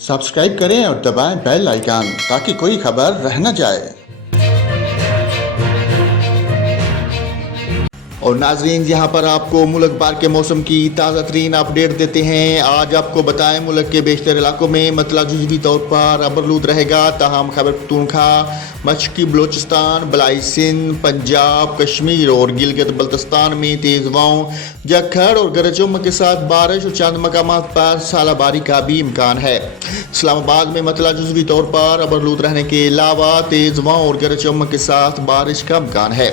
Subscribe करें और दबाएं बेल आइकन ताकि कोई खबर रह न जाए। और नाजरीन, यहाँ पर आपको मुल्क भर के मौसम की ताज़ा तरीन अपडेट देते हैं। आज आपको बताएं मुल्क के बेशतर इलाकों में मतला जुज़वी तौर पर अबरलूद रहेगा, ताहम खैबर पख्तूनख्वा, मशरक़ी बलोचिस्तान, बलाई सिंध, पंजाब, कश्मीर और गिलगित बल्तिस्तान में तेज़ हवाओं, झक्खड़ और गरज चमक के साथ बारिश और चंद मकामात पर सालाबारी का भी इम्कान है। इस्लामाबाद में मतला जुज़वी तौर पर अबरलूद रहने के अलावा तेज़ हवाओं और गरज चमक के साथ बारिश का इम्कान है।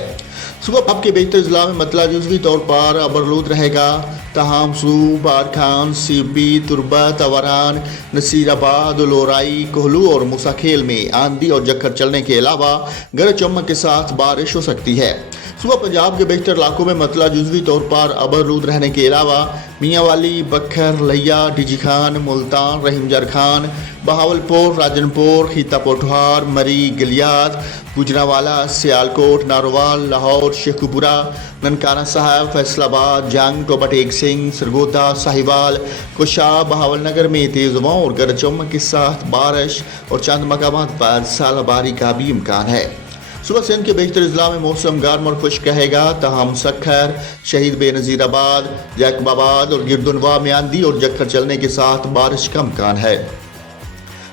सुबह अब के बेहतर ज़िला में मतला जुज़वी तौर पर अबरलूद रहेगा, तहाम सूब, बारखान, सीबी, तुरबत, अवरान, नसीराबाद, लोराई, कोहलू और मूसाखेल में आंधी और झक्खड़ चलने के अलावा गरज चमक के साथ बारिश हो सकती है। सुबह पंजाब के बेशतर इलाकों में मतला जुज़वी तौर पर अबरलूद रहने के अलावा मियांवाली, बखर, लिया, डीजी खान, मुल्तान, रहीमजर खान, बहावलपुर, राजनपुर, खीता पोठवार, मरी, गलियात, गुजरावाला, सियालकोट, नारोवाल, लाहौर, शेखुपुरा, ननकाना साहब, फैसलाबाद, जंग, टोबा टेक सिंह, सरगोदा, साहिवाल, कुशा, बहावलनगर में तेज़ हवाओं और गरज चमक के साथ बारिश और चंद मकामात पर सालाबारी का भी इम्कान है। सुबह सिंध के बेशतर अजला में मौसम गर्म और खुश्क रहेगा, तहम सखर, शहीद बेनज़ीराबाद, जैकबाबाद और गिरदुनवा में आंधी और झक्खड़ चलने के साथ बारिश का इम्कान है।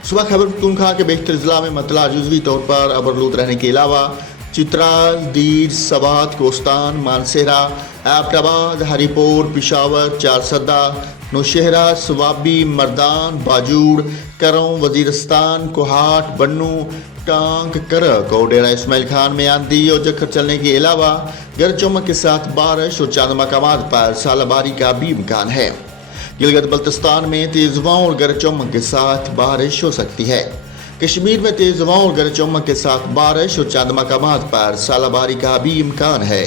सुबह खैबर पख्तूनख्वा के बेशतर अजला में मतला जुज़वी तौर पर अबरलूद रहने के अलावा चित्राल, दीर, सवात, कोस्तान, मानसेरा, एबटाबाद, हरीपुर, पिशावर, चारसदा, नौशहरा, सवाबी, मर्दान, बाजूड़, करौं, वजीरस्तान, कोहाट, बन्नू, टांग, करक और डेरा इस्माइल खान में आंधी और झक्खड़ चलने के अलावा गरज चमक के साथ बारिश और चंद मकामात पर सालाबारी का भी इम्कान है। गिलगित बल्तिस्तान में तेज़ हवाओं और गरज चमक के साथ बारिश हो सकती है। कश्मीर में तेज़ हवाओं और गरज चमक के साथ बारिश और चंद मकामात पर सालाबारी का भी इम्कान है।